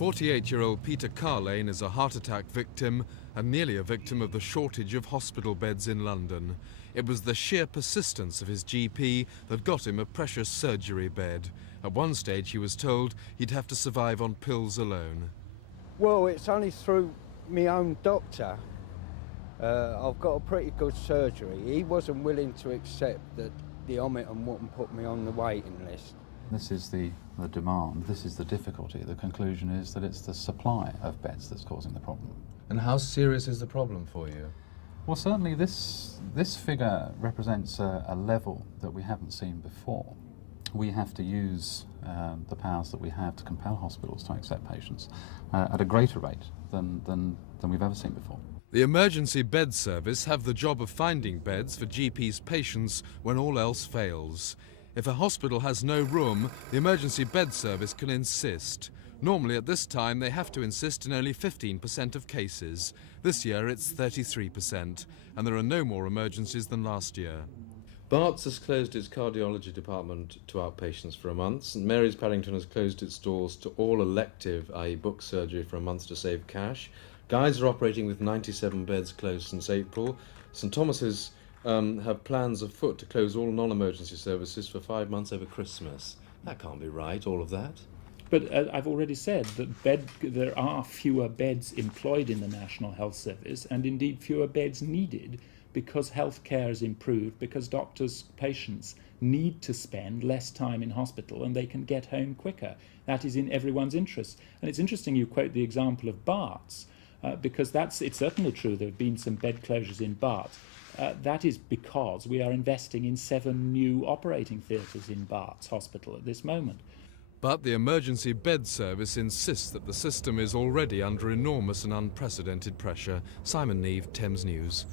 48-year-old Peter Carlane is a heart attack victim and nearly a victim of the shortage of hospital beds in London. It was the sheer persistence of his GP that got him a precious surgery bed. At one stage he was told he'd have to survive on pills alone. Well, it's only through my own doctor. I've got a pretty good surgery. He wasn't willing to accept that the Omnium wouldn't put me on the waiting list. This is the demand, this is the difficulty. The conclusion is that it's the supply of beds that's causing the problem. And how serious is the problem for you? Well, certainly this figure represents a level that we haven't seen before. We have to use the powers that we have to compel hospitals to accept patients at a greater rate than we've ever seen before. The emergency bed service have the job of finding beds for GPs' patients when all else fails. If a hospital has no room, the emergency bed service can insist. Normally at this time they have to insist in only 15% of cases. This year it's 33%, and there are no more emergencies than last year. Barts has closed its cardiology department to outpatients for a month. St Mary's Paddington has closed its doors to all elective, i.e. book surgery, for a month to save cash. Guy's are operating with 97 beds closed since April. St Thomas's have plans afoot to close all non-emergency services for 5 months over Christmas. That can't be right, all of that. But I've already said that there are fewer beds employed in the National Health Service, and indeed fewer beds needed, because healthcare has improved, because doctors, patients need to spend less time in hospital and they can get home quicker. That is in everyone's interest. And it's interesting you quote the example of Barts, because it's certainly true there have been some bed closures in Barts. That is because we are investing in 7 new operating theatres in Barts Hospital at this moment. But the emergency bed service insists that the system is already under enormous and unprecedented pressure. Simon Neve, Thames News.